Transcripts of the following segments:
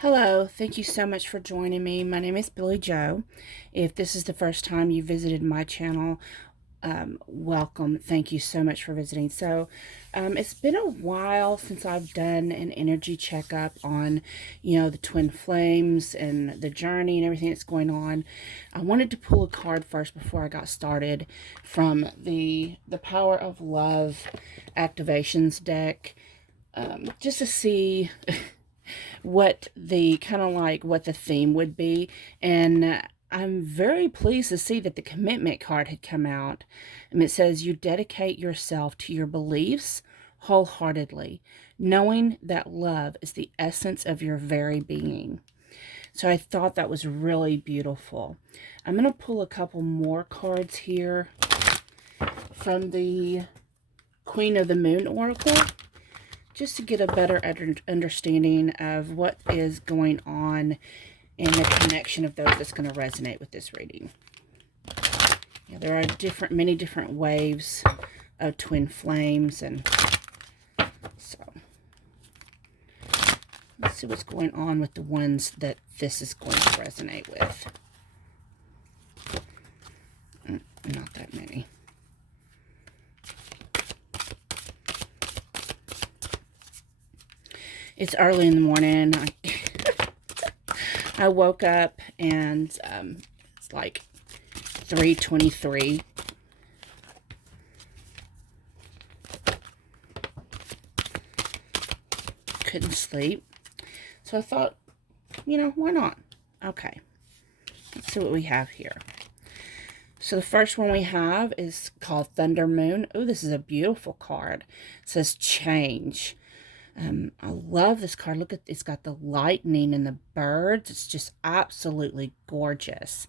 Hello, thank you so much for joining me. My name is Billy Joe. If this is the first time you visited my channel, welcome. Thank you so much for visiting. It's been a while since I've done an energy checkup on, the twin flames and the journey and everything that's going on. I wanted to pull a card first before I got started from the Power of Love activations deck, just to see what the what the theme would be. And I'm very pleased to see that the commitment card had come out, and it says you dedicate yourself to your beliefs wholeheartedly, knowing that love is the essence of your very being. So I thought that was really beautiful. I'm going to pull a couple more cards here from the Queen of the Moon Oracle, just to get a better understanding of what is going on and the connection of those that's going to resonate with this reading. There are many different waves of twin flames, and so let's see what's going on with the ones that this is going to resonate with. Not that many. It's early in the morning. I woke up and it's like 3:23. Couldn't sleep. So I thought, why not? Okay. Let's see what we have here. So the first one we have is called Thunder Moon. Oh, this is a beautiful card. It says change. I love this card. Look at, it's got the lightning and the birds. It's just absolutely gorgeous.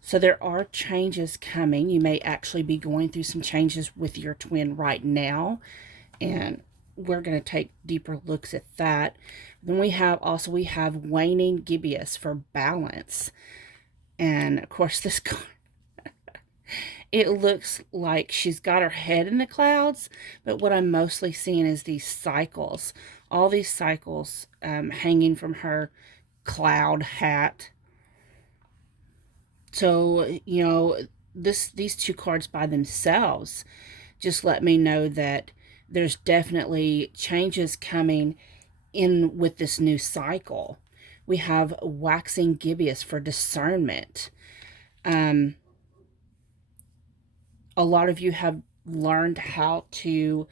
So there are changes coming. You may actually be going through some changes with your twin right now, and we're going to take deeper looks at that. Then we have waning gibbous for balance. And of course this card, it looks like she's got her head in the clouds, but what I'm mostly seeing is these cycles. All these cycles hanging from her cloud hat. So, these two cards by themselves just let me know that there's definitely changes coming in with this new cycle. We have waxing gibbous for discernment. A lot of you have learned how to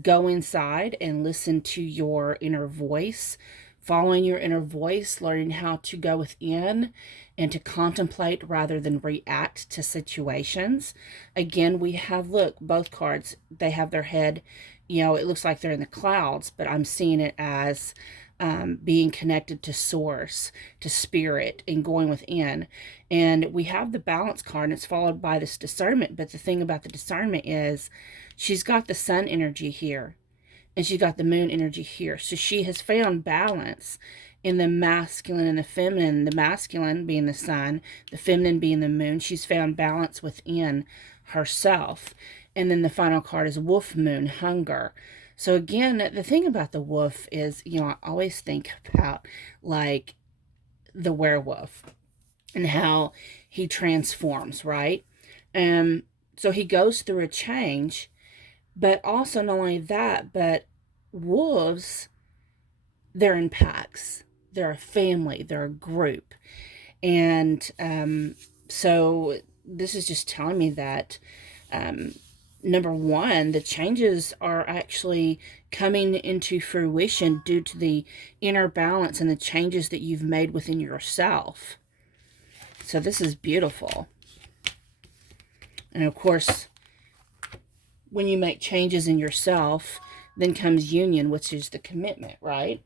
go inside and listen to your inner voice, following your inner voice, learning how to go within and to contemplate rather than react to situations. Again, we have, look, both cards, they have their head, it looks like they're in the clouds, but I'm seeing it as being connected to source, to spirit, and going within. And we have the balance card, and it's followed by this discernment. But the thing about the discernment is she's got the sun energy here, and she's got the moon energy here. So she has found balance in the masculine and the feminine, the masculine being the sun, the feminine being the moon. She's found balance within herself. And then the final card is wolf moon, hunger. So again, the thing about the wolf is, I always think about like the werewolf and how he transforms, right? So he goes through a change, but also not only that, but wolves, they're in packs. They're a family. They're a group. And so this is just telling me that number one, the changes are actually coming into fruition due to the inner balance and the changes that you've made within yourself. So this is beautiful. And of course, when you make changes in yourself, then comes union, which is the commitment, right?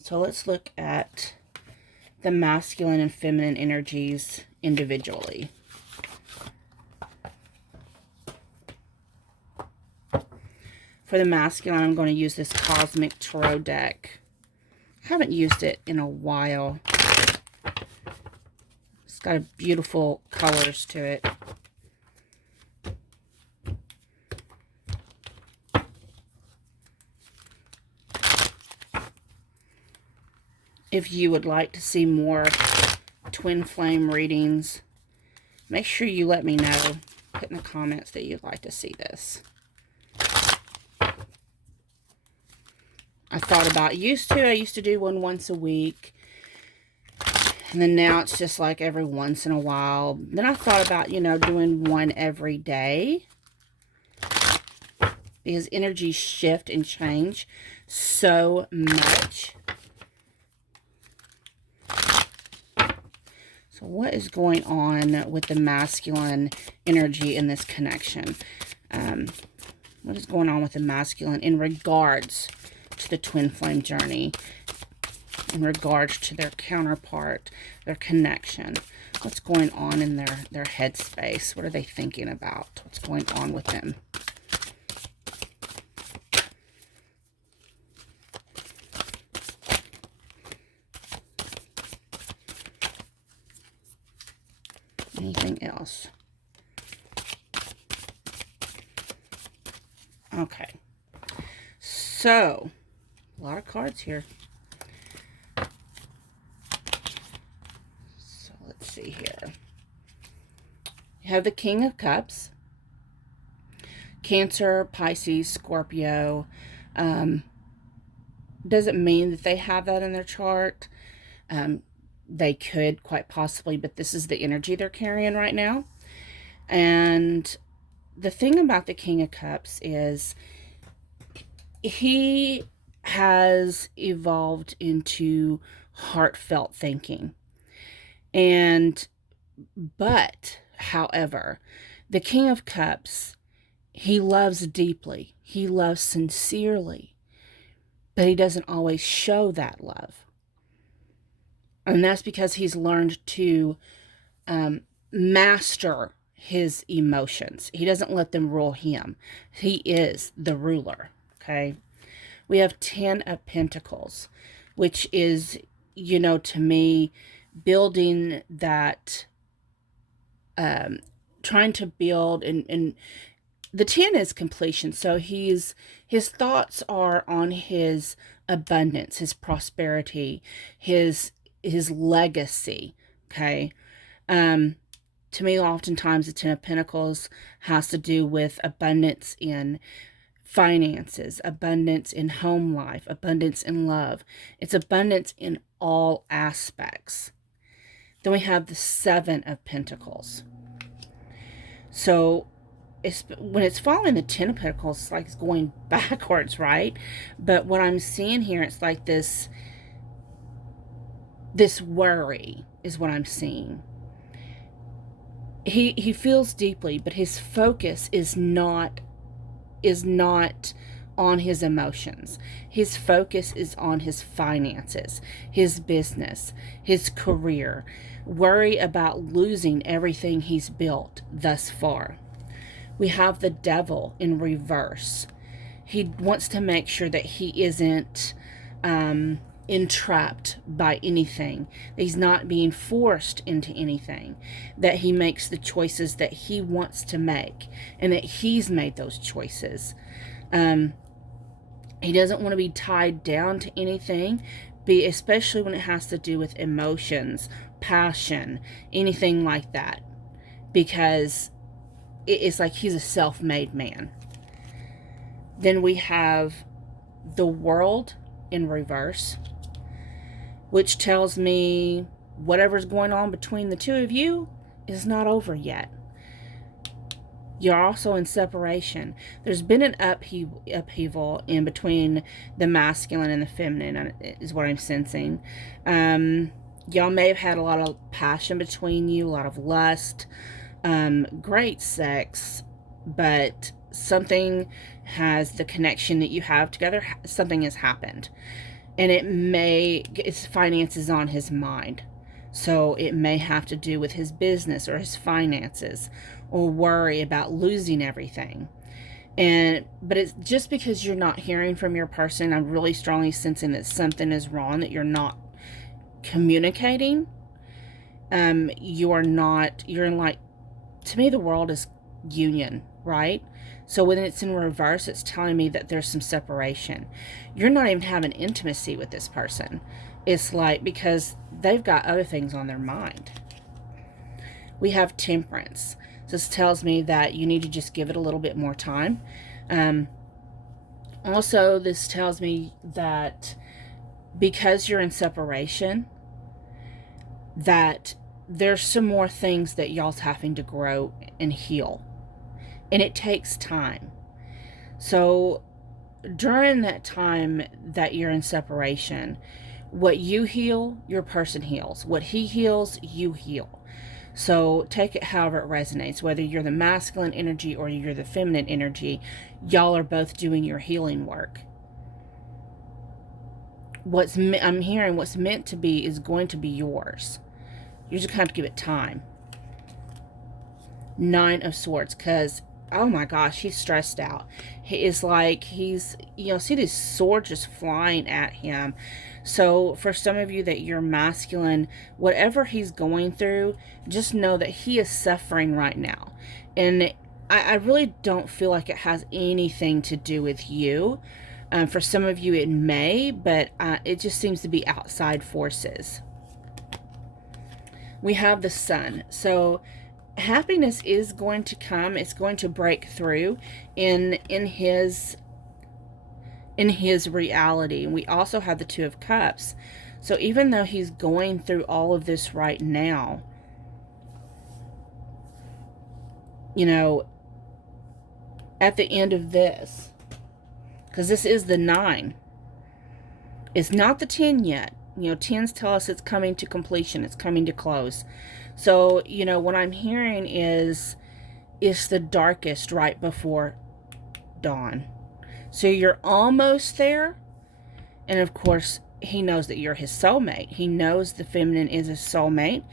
So let's look at the masculine and feminine energies individually. For the masculine, I'm going to use this Cosmic Tarot deck. I haven't used it in a while. It's got beautiful colors to it. If you would like to see more twin flame readings, make sure you let me know. Put in the comments that you'd like to see this. I thought about, I used to do one once a week. And then now it's just like every once in a while. Then I thought about, you know, doing one every day. Because energies shift and change so much. So what is going on with the masculine energy in this connection? What is going on with the masculine in regards to the twin flame journey? In regards to their counterpart, their connection. What's going on in their headspace? What are they thinking about? What's going on with them? Anything else? Okay. So, a lot of cards here. So, let's see here. You have the King of Cups. Cancer, Pisces, Scorpio. Doesn't mean that they have that in their chart. They could, quite possibly, but this is the energy they're carrying right now. And the thing about the King of Cups is he has evolved into heartfelt thinking. But, however, the King of Cups, he loves deeply. He loves sincerely. But he doesn't always show that love. And that's because he's learned to master his emotions. He doesn't let them rule him. He is the ruler, okay? We have 10 of Pentacles, which is, you know, to me, building that, trying to build, and the 10 is completion. So his thoughts are on his abundance, his prosperity, his legacy, okay? To me, oftentimes the 10 of Pentacles has to do with abundance in finances, abundance in home life, abundance in love. It's abundance in all aspects. Then we have the 7 of Pentacles. So when it's following the 10 of Pentacles, it's like it's going backwards, right? But what I'm seeing here, it's like this worry is what I'm seeing. He feels deeply, but his focus is not on his emotions. His focus is on his finances, his business, his career. Worry about losing everything he's built thus far. We have the Devil in reverse. He wants to make sure that he isn't entrapped by anything, that he's not being forced into anything, that he makes the choices that he wants to make, and that he's made those choices. He doesn't want to be tied down to anything, especially when it has to do with emotions, passion, anything like that, because it's like he's a self-made man. Then we have the World in reverse, which tells me whatever's going on between the two of you is not over yet. You're also in separation. There's been an upheaval in between the masculine and the feminine, is what I'm sensing. Y'all may have had a lot of passion between you, a lot of lust, great sex, but something has, the connection that you have together, something has happened. And it's finances on his mind. So it may have to do with his business or his finances, or worry about losing everything. But it's just because you're not hearing from your person, I'm really strongly sensing that something is wrong, that you're not communicating. You're in, like, to me, the World is union, right? So when it's in reverse, it's telling me that there's some separation. You're not even having intimacy with this person. It's like, because they've got other things on their mind. We have Temperance. This tells me that you need to just give it a little bit more time. Also, this tells me that because you're in separation, that there's some more things that y'all's having to grow and heal. And it takes time. So during that time that you're in separation, what you heal, your person heals. What he heals, you heal. So take it however it resonates. Whether you're the masculine energy or you're the feminine energy, y'all are both doing your healing work. I'm hearing what's meant to be is going to be yours. You just have to give it time. 9 of Swords, because, oh my gosh, he's stressed out. He is like, he's, you know, see this sword just flying at him. So for some of you that you're masculine, whatever he's going through, just know that he is suffering right now. And I really don't feel like it has anything to do with you. For some of you it may, but it just seems to be outside forces. We have the Sun. So happiness is going to come. It's going to break through in his reality. And we also have the Two of Cups. So even though he's going through all of this right now, you know, at the end of this, because this is the 9, it's not the 10 yet. You know, 10s tell us it's coming to completion. It's coming to close. So, you know, what I'm hearing is it's the darkest right before dawn. So you're almost there. And of course, he knows that you're his soulmate. He knows the feminine is his soulmate.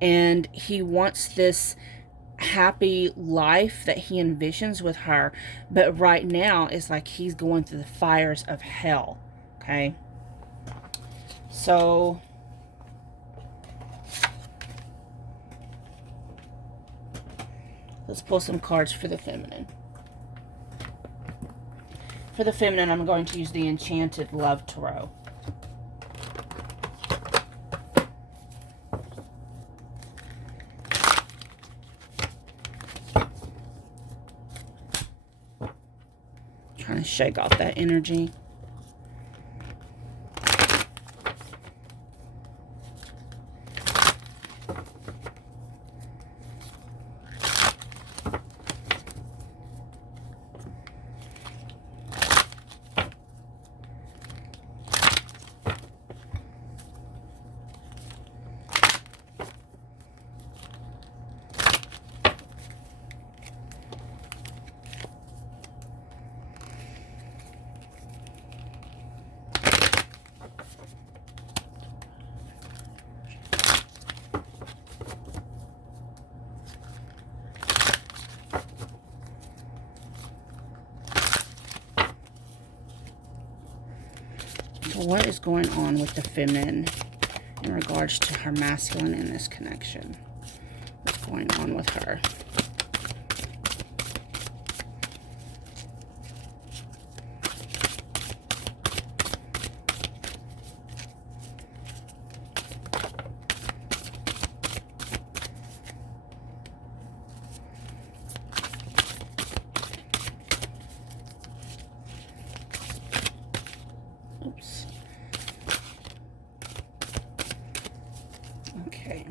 And he wants this happy life that he envisions with her. But right now, it's like he's going through the fires of hell. Okay? So let's pull some cards for the feminine. For the feminine, I'm going to use the Enchanted Love Tarot. Trying to shake off that energy. What is going on with the feminine in regards to her masculine in this connection? What's going on with her? Oops. Okay.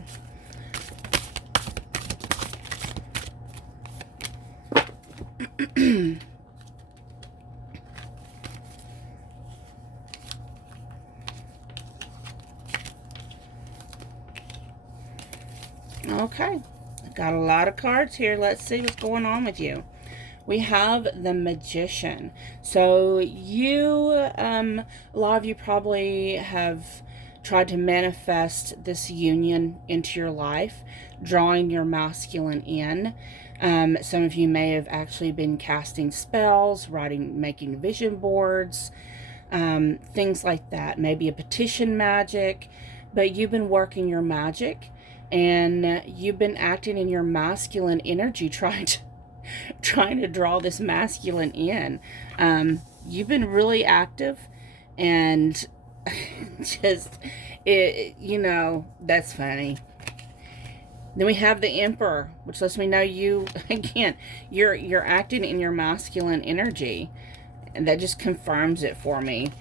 Okay. Got a lot of cards here. Let's see what's going on with you. We have the Magician. So you, a lot of you probably have tried to manifest this union into your life, drawing your masculine in. Some of you may have actually been casting spells, making vision boards, things like that. Maybe a petition magic, but you've been working your magic and you've been acting in your masculine energy, trying to draw this masculine in. You've been really active and just, You know, that's funny. Then we have the Emperor, which lets me know you again, you're acting in your masculine energy, and that just confirms it for me.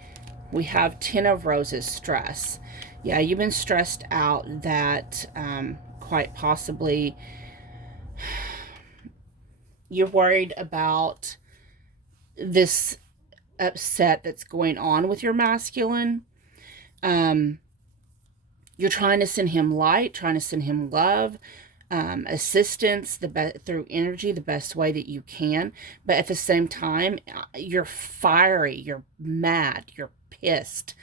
We have 10 of Roses, stress. Yeah, you've been stressed out that quite possibly you're worried about this upset that's going on with your masculine. Um, you're trying to send him light, trying to send him love, assistance through energy the best way that you can. But at the same time, you're fiery, you're mad, you're pissed.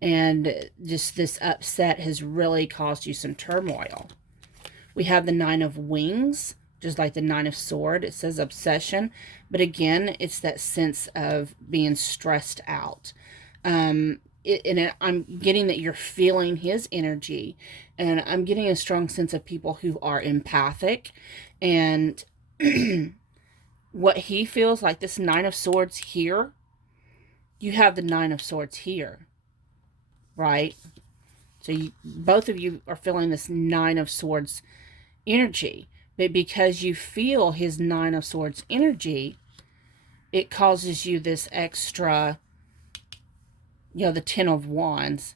And just this upset has really caused you some turmoil. We have the Nine of Wings, just like the Nine of Swords. It says obsession. But again, it's that sense of being stressed out. I'm getting that you're feeling his energy, and I'm getting a strong sense of people who are empathic, and what he feels like. This Nine of Swords here, you have the Nine of Swords here, right? So both of you are feeling this Nine of Swords energy, but because you feel his Nine of Swords energy, it causes you this extra, the Ten of Wands,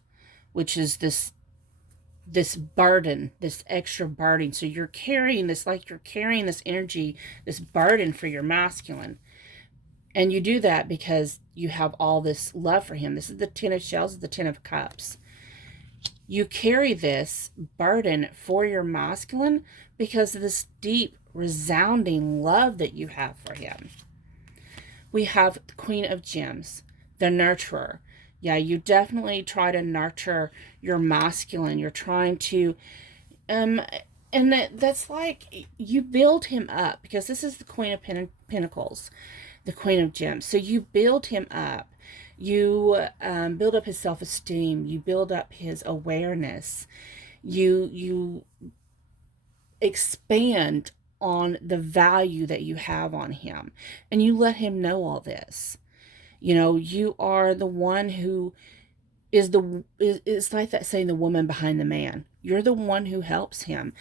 which is this burden, this extra burden. So you're carrying this, like you're carrying this energy, this burden for your masculine. And you do that because you have all this love for him. This is the Ten of Shells, the Ten of Cups. You carry this burden for your masculine because of this deep, resounding love that you have for him. We have the Queen of Gems, the nurturer. Yeah, you definitely try to nurture your masculine. You're trying to, and that's like you build him up, because this is the Queen of Pentacles, the Queen of Gems. So you build him up. You build up his self-esteem. You build up his awareness. You expand on the value that you have on him, and you let him know all this. You are the one who is it's like that saying, the woman behind the man. You're the one who helps him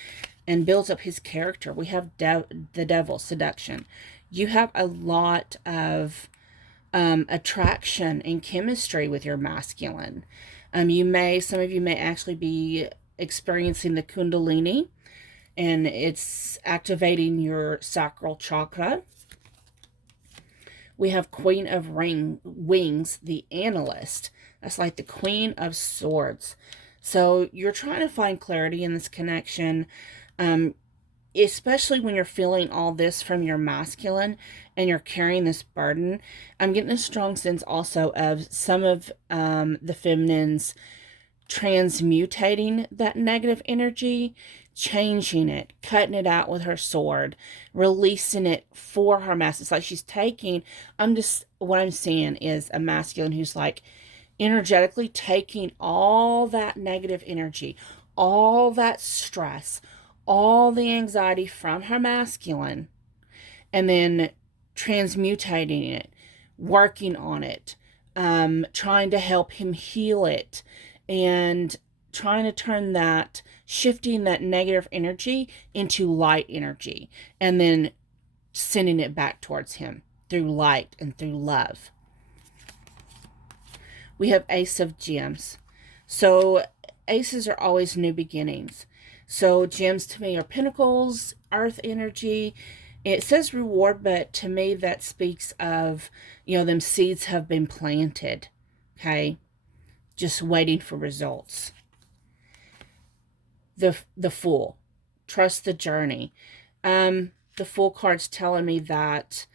and builds up his character. We have the Devil, seduction. You have a lot of attraction and chemistry with your masculine. Some of you may actually be experiencing the Kundalini, and it's activating your sacral chakra. We have Queen of Wings, the Analyst. That's like the Queen of Swords. So you're trying to find clarity in this connection, especially when you're feeling all this from your masculine and you're carrying this burden. I'm getting a strong sense also of some of the feminines transmutating that negative energy, changing it, cutting it out with her sword, releasing it for her masculine. It's like she's taking, what I'm seeing is a masculine who's like energetically taking all that negative energy, all that stress, all the anxiety from her masculine, and then transmutating it, working on it, trying to help him heal it, and trying to turn that, shifting that negative energy into light energy, and then sending it back towards him through light and through love. We have Ace of Gems. So aces are always new beginnings. So gems to me are pentacles, earth energy. It says reward, but to me that speaks of, them seeds have been planted. Okay? Just waiting for results. The Fool. Trust the journey. The Fool card's telling me that,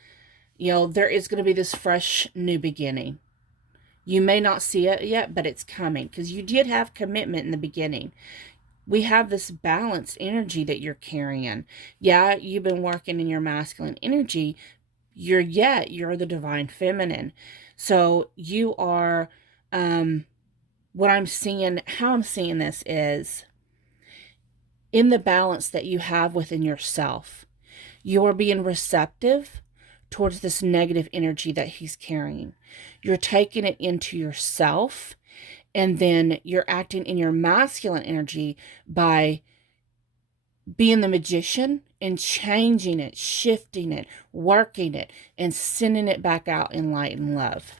there is going to be this fresh new beginning. You may not see it yet, but it's coming, because you did have commitment in the beginning. We have this balanced energy that you're carrying. Yeah, you've been working in your masculine energy. You're the divine feminine. So you are, how I'm seeing this is in the balance that you have within yourself. You are being receptive towards this negative energy that he's carrying. You're taking it into yourself, And then you're acting in your masculine energy by being the magician and changing it, shifting it, working it, and sending it back out in light and love.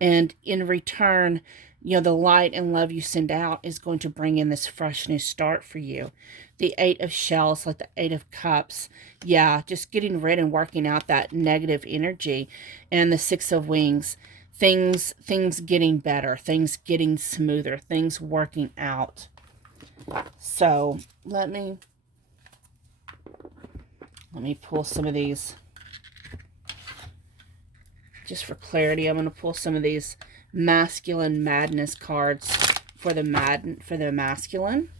And in return, you know, the light and love you send out is going to bring in this fresh new start for you. The Eight of Shells, like the Eight of Cups. Yeah, just getting rid and working out that negative energy. And the Six of Wings. Things getting better. Things getting smoother. Things working out. So, let me pull some of these. Just for clarity, I'm going to pull some of these masculine madness cards for the masculine.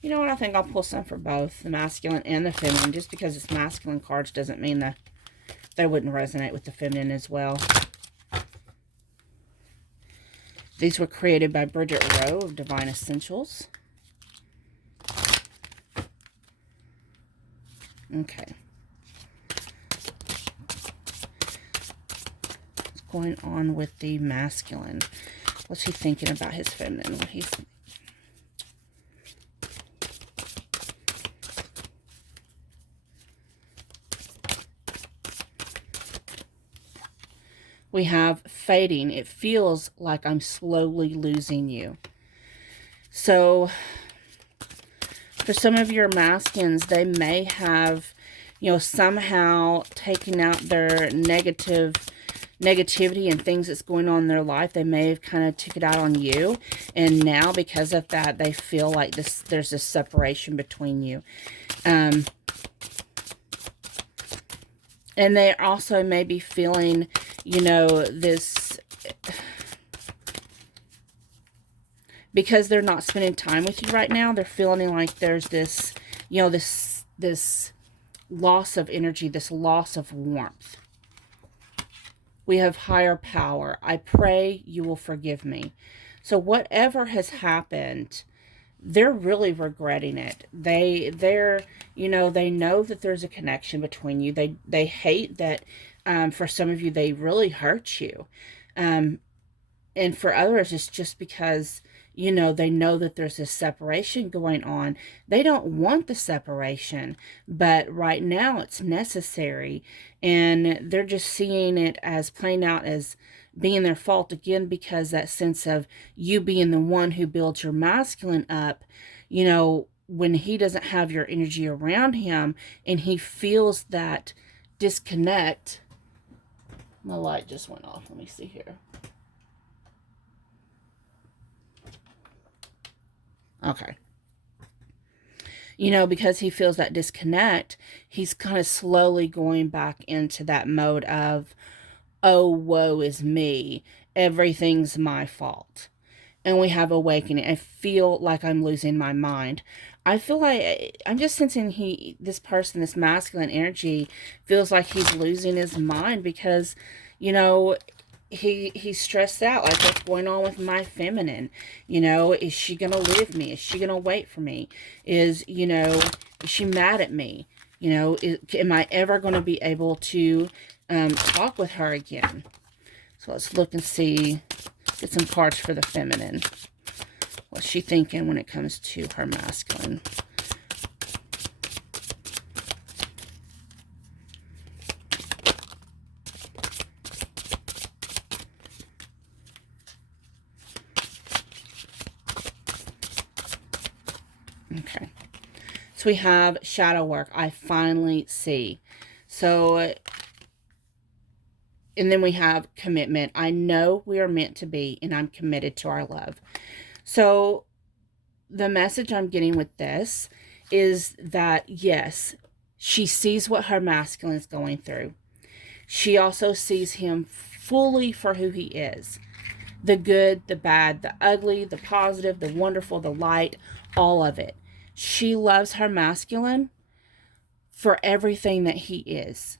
You know what? I think I'll pull some for both the masculine and the feminine. Just because it's masculine cards doesn't mean that they wouldn't resonate with the feminine as well. These were created by Bridget Rowe of Divine Essentials. Okay. Going on with the masculine. What's he thinking about his feminine? What he's we have fading. It feels like I'm slowly losing you. So for some of your masculines, they may have, you know, somehow taken out their negativity and things that's going on in their life. They may have kind of took it out on you, and now because of that they feel like there's this separation between you, and they also may be feeling, you know, this because they're not spending time with you right now. They're feeling like there's this, you know, this loss of energy, this loss of warmth. We have higher power. I pray you will forgive me. So whatever has happened, they're really regretting it. They're, you know, they know that there's a connection between you. They hate that, for some of you, they really hurt you. And for others, it's just because, you know, they know that there's this separation going on. They don't want the separation, but right now it's necessary. And they're just seeing it as playing out as being their fault again, because that sense of you being the one who builds your masculine up, you know, when he doesn't have your energy around him and he feels that disconnect. My light just went off. Let me see here. Okay. You know, because he feels that disconnect, he's kind of slowly going back into that mode of, oh, woe is me. Everything's my fault. And we have awakening. I feel like I'm losing my mind. I feel like I'm just sensing this person, this masculine energy, feels like he's losing his mind because, you know, he's stressed out, like, what's going on with my feminine? You know, is she gonna leave me? Is she gonna wait for me? Is she mad at me? You know, am I ever going to be able to talk with her again? So let's look and see, get some cards for the feminine. What's she thinking when it comes to her masculine? Okay. So we have shadow work. I finally see. So, and then we have commitment. I know we are meant to be, and I'm committed to our love. So the message I'm getting with this is that, yes, she sees what her masculine is going through. She also sees him fully for who he is. The good, the bad, the ugly, the positive, the wonderful, the light, all of it. She loves her masculine for everything that he is.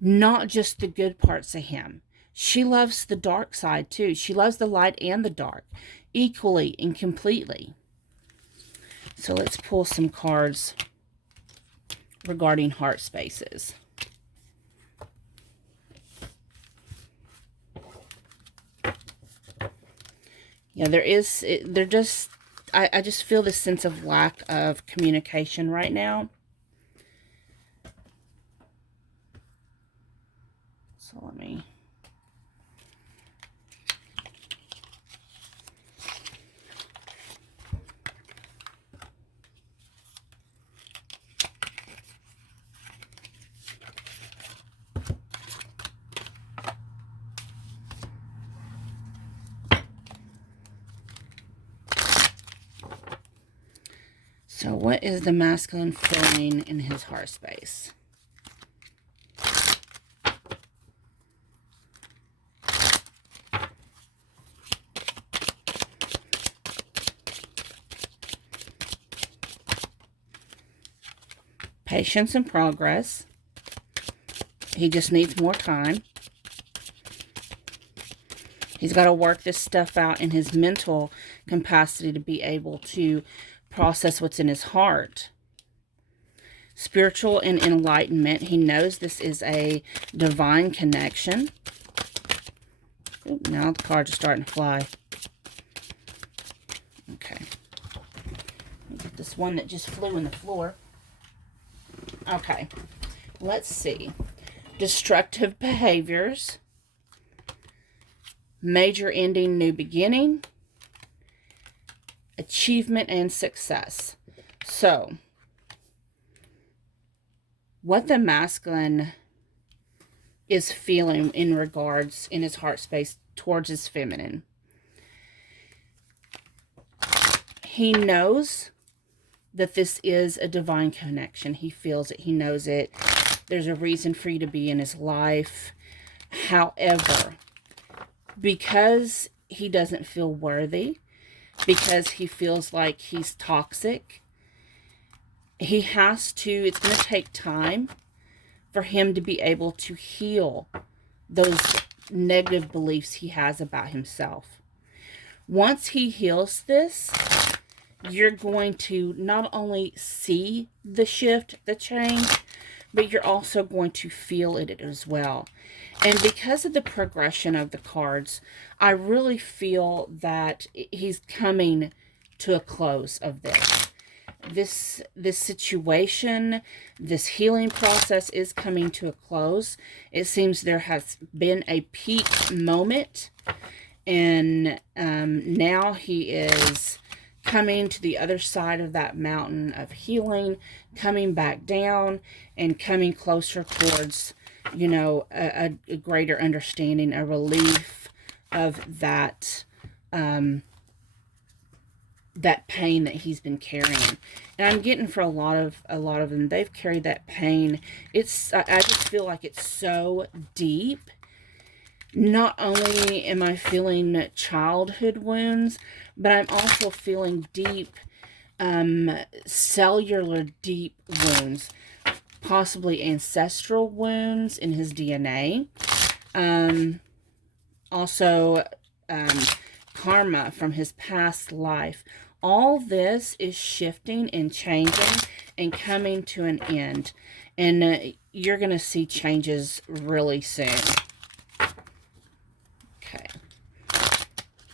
Not just the good parts of him. She loves the dark side too. She loves the light and the dark equally and completely. So let's pull some cards regarding heart spaces. Yeah, there is, they're just, I just feel this sense of lack of communication right now. So let me... So what is the masculine feeling in his heart space? Patience and progress. He just needs more time. He's got to work this stuff out in his mental capacity to be able to process what's in his heart. Spiritual and enlightenment. He knows this is a divine connection. Ooh, now the cards are starting to fly. Okay. Get this one that just flew in the floor. Okay. Let's see. Destructive behaviors. Major ending, new beginning. Achievement and success. So, what the masculine is feeling in regards in his heart space towards his feminine. He knows that this is a divine connection. He feels it. He knows it. There's a reason for you to be in his life. However, because he doesn't feel worthy, because he feels like he's toxic, he has to, it's going to take time for him to be able to heal those negative beliefs he has about himself. Once he heals this, you're going to not only see the shift, the change, but you're also going to feel it as well. And because of the progression of the cards, I really feel that he's coming to a close of this. This situation, this healing process is coming to a close. It seems there has been a peak moment, and now he is coming to the other side of that mountain of healing, coming back down and coming closer towards, you know, a greater understanding, a relief of that that pain that he's been carrying. And I'm getting for a lot of them, they've carried that pain. I just feel like it's so deep. Not only am I feeling childhood wounds, but I'm also feeling deep, cellular deep wounds, possibly ancestral wounds in his DNA. Also, karma from his past life. All this is shifting and changing and coming to an end. And you're going to see changes really soon. Okay.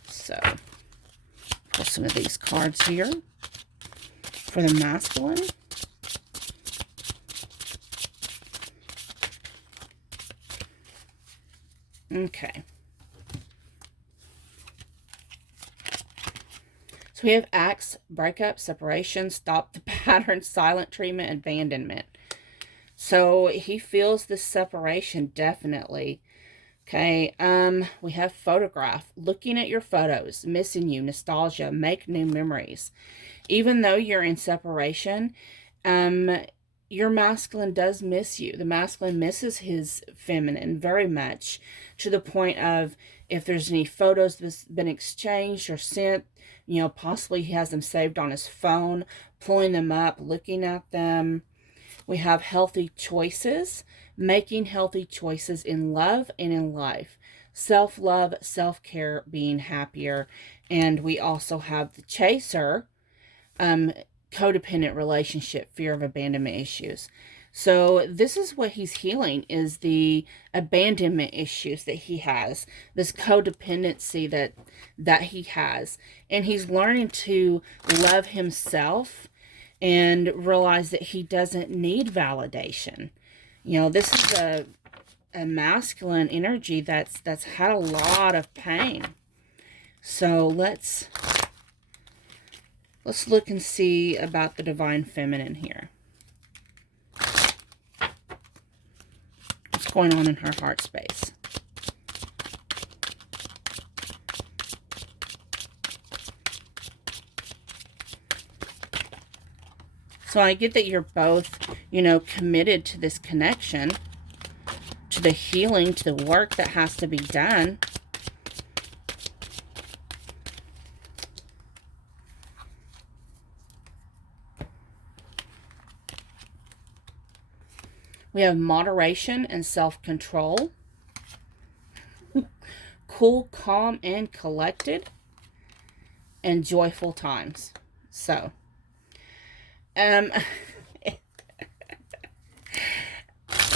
So, pull some of these cards here for the masculine. Okay. So we have acts, breakup, separation, stop the pattern, silent treatment, abandonment. So he feels this separation, definitely. Okay, we have photograph, looking at your photos, missing you, nostalgia, make new memories. Even though you're in separation, your masculine does miss you. The masculine misses his feminine very much, to the point of, if there's any photos that's been exchanged or sent, you know, possibly he has them saved on his phone, pulling them up, looking at them. We have healthy choices, making healthy choices in love and in life. Self-love, self-care, being happier. And we also have the chaser, codependent relationship, fear of abandonment issues. So this is what he's healing, is the abandonment issues that he has, this codependency that he has. And he's learning to love himself and realize that he doesn't need validation. You know, this is a masculine energy that's had a lot of pain. So let's look and see about the divine feminine here. What's going on in her heart space? So I get that you're both, you know, committed to this connection, to the healing, to the work that has to be done. We have moderation and self-control. Cool, calm, and collected. And joyful times. So,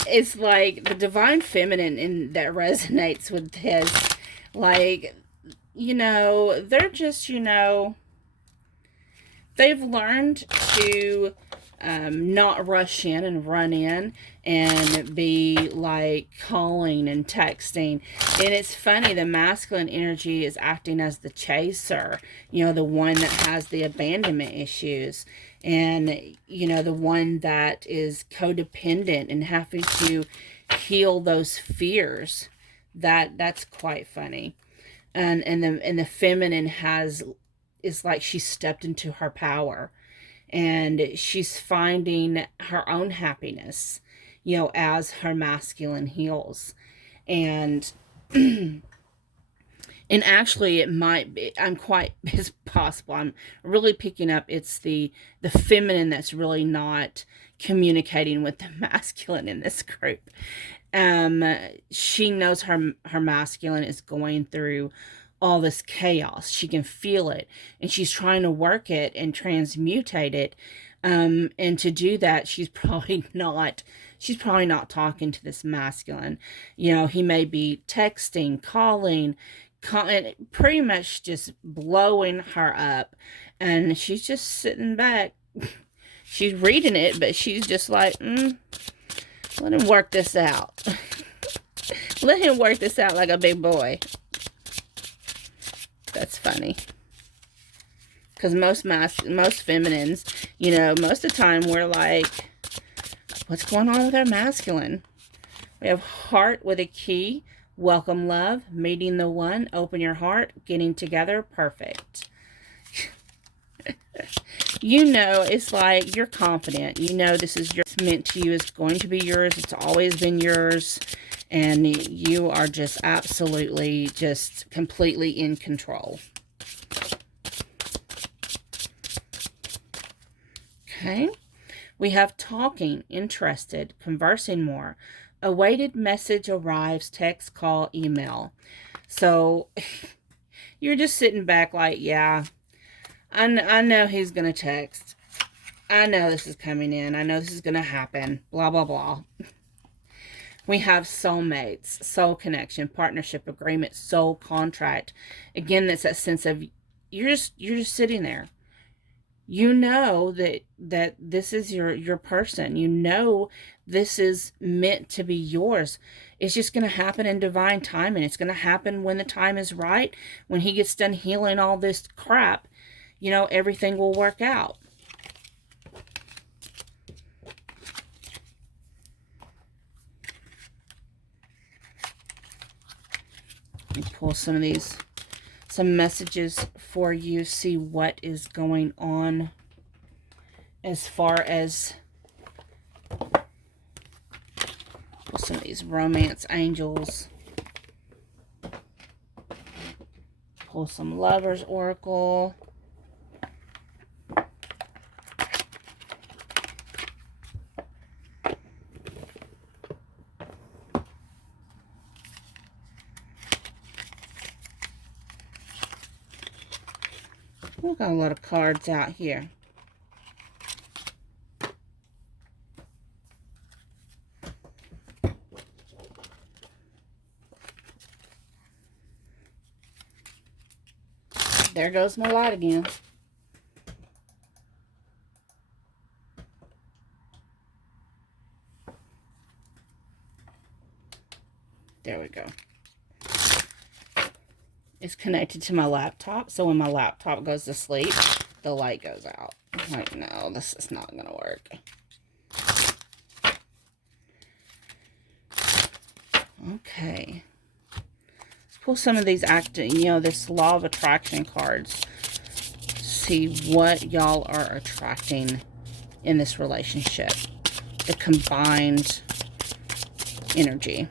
it's like the divine feminine in that resonates with this. Like, you know, they're just, you know, they've learned to not rush in and run in and be like calling and texting. And it's funny, the masculine energy is acting as the chaser, you know, the one that has the abandonment issues, and, you know, the one that is codependent and having to heal those fears. That's quite funny. And the feminine is like she stepped into her power, and she's finding her own happiness, you know, as her masculine heals. And and actually it might be, it's possible, I'm really picking up it's the feminine that's really not communicating with the masculine in this group. She knows her masculine is going through all this chaos. She can feel it, and she's trying to work it and transmutate it. And to do that, she's probably not talking to this masculine. You know, he may be texting, calling, pretty much just blowing her up, and she's just sitting back. She's reading it, but she's just like, let him work this out. Let him work this out like a big boy. That's funny. Because most feminines, you know, most of the time we're like, what's going on with our masculine? We have heart with a key. Welcome love. Meeting the one. Open your heart. Getting together. Perfect. You know, it's like you're confident. You know this is yours, meant to you. It's going to be yours. It's always been yours. And you are just absolutely, just completely in control. Okay. We have talking, interested, conversing more. Awaited message arrives, text, call, email. So you're just sitting back like, yeah, I know he's going to text. I know this is coming in. I know this is going to happen. Blah, blah, blah. We have soulmates, soul connection, partnership agreement, soul contract. Again, that's that sense of you're just sitting there. You know that this is your person. You know this is meant to be yours. It's just going to happen in divine timing. It's going to happen when the time is right. When he gets done healing all this crap, you know, everything will work out. Let me pull some of these, some messages for you, see what is going on as far as pull some of these romance angels. Pull some lovers oracle. We've got a lot of cards out here. There goes my light again. There we go. It's connected to my laptop, so when my laptop goes to sleep, the light goes out. I'm like, no, this is not going to work. Okay. Let's pull some of these this Law of Attraction cards. See what y'all are attracting in this relationship. The combined energy.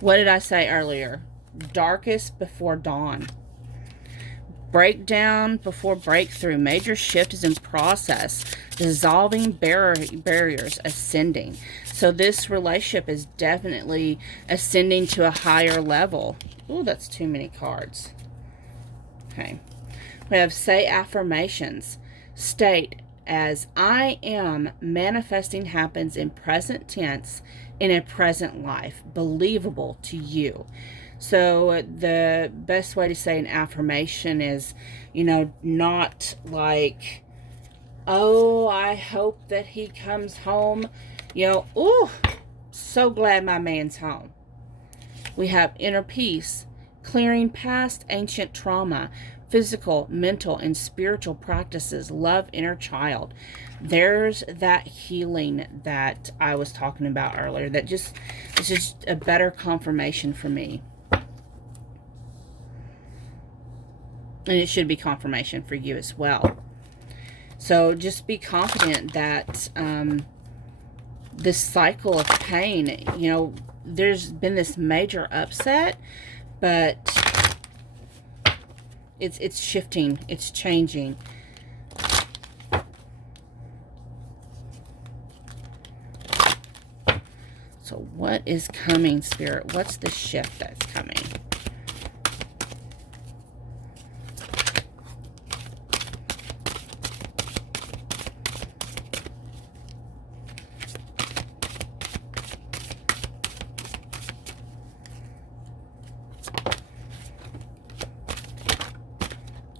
What did I say earlier? Darkest before dawn. Breakdown before breakthrough. Major shift is in process. Dissolving barriers, ascending. So this relationship is definitely ascending to a higher level. Ooh, that's too many cards. Okay. We have say affirmations. State as I am manifesting happens in present tense in a present life. Believable to you. So the best way to say an affirmation is, not like, oh, I hope that he comes home. Ooh, so glad my man's home. We have inner peace, clearing past ancient trauma, physical, mental, and spiritual practices, love inner child. There's that healing that I was talking about earlier. It's just a better confirmation for me. And it should be confirmation for you as well. So just be confident that this cycle of pain, there's been this major upset, but it's shifting, it's changing. So what is coming, Spirit? What's the shift that's coming?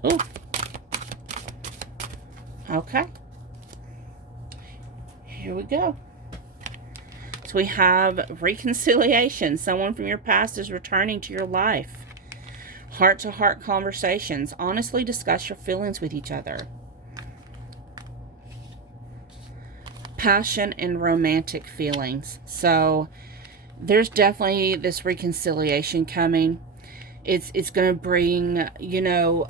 Oh, okay. Here we go. So we have reconciliation. Someone from your past is returning to your life. Heart-to-heart conversations. Honestly discuss your feelings with each other. Passion and romantic feelings. So there's definitely this reconciliation coming. It's going to bring,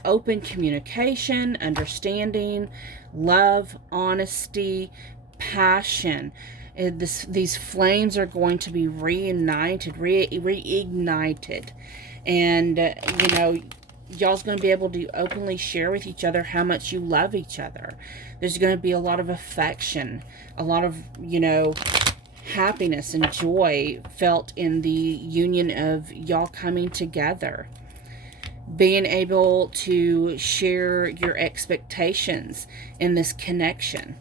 open communication, understanding, love, honesty, passion. These flames are going to be reignited. And, y'all's going to be able to openly share with each other how much you love each other. There's going to be a lot of affection, a lot of, happiness and joy felt in the union of y'all coming together. Being able to share your expectations in this connection.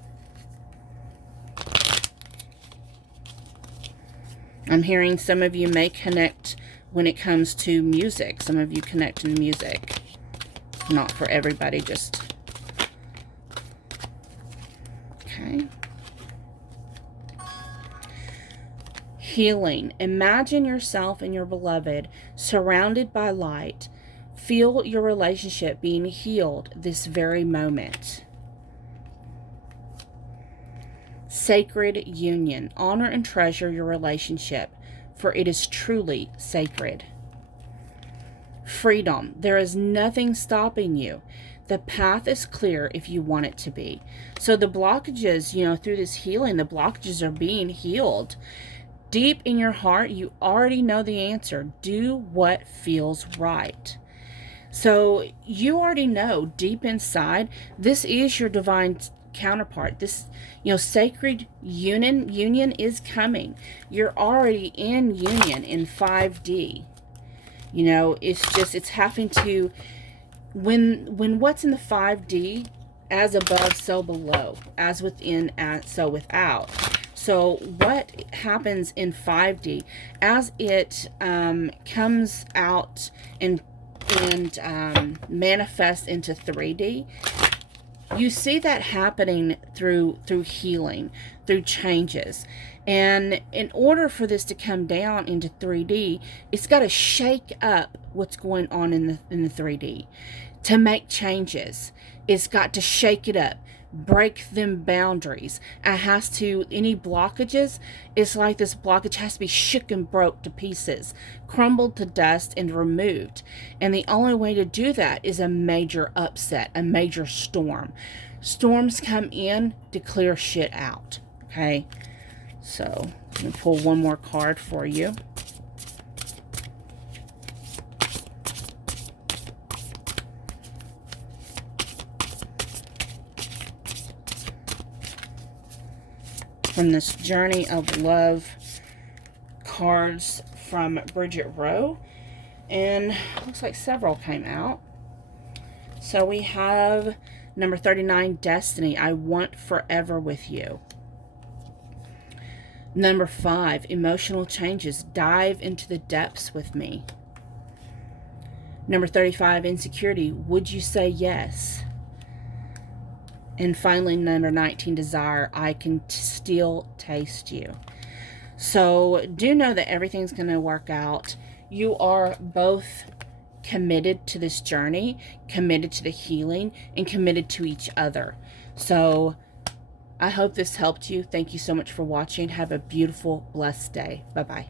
I'm hearing some of you may connect when it comes to music. Some of you connect in music. Not for everybody, just... Okay. Healing. Imagine yourself and your beloved surrounded by light. Feel your relationship being healed this very moment. Sacred union. Honor and treasure your relationship, for it is truly sacred. Freedom. There is nothing stopping you. The path is clear if you want it to be. So the blockages, through this healing, the blockages are being healed. Deep in your heart, you already know the answer. Do what feels right. So you already know deep inside, this is your divine counterpart. This, sacred union is coming. You're already in union in 5D. It's having to, when what's in the 5D, as above, so below, as within, so without. So what happens in 5D as it comes out and manifests into 3D, you see that happening through healing, through changes. And in order for this to come down into 3D, it's got to shake up what's going on in the 3D to make changes. It's got to shake it up, break them boundaries. It has to, any blockages, it's like this blockage has to be shook and broke to pieces, crumbled to dust and removed. And the only way to do that is a major upset, a major storm. Storms come in to clear shit out. Okay, so let me pull one more card for you. From this Journey of Love cards from Bridget Rowe, and looks like several came out. So we have number 39, Destiny, I want forever with you. Number 5, emotional changes, dive into the depths with me. Number 35, insecurity, would you say yes? And finally, number 19, desire, I can still taste you. So do know that everything's going to work out. You are both committed to this journey, committed to the healing, and committed to each other. So I hope this helped you. Thank you so much for watching. Have a beautiful, blessed day. Bye-bye.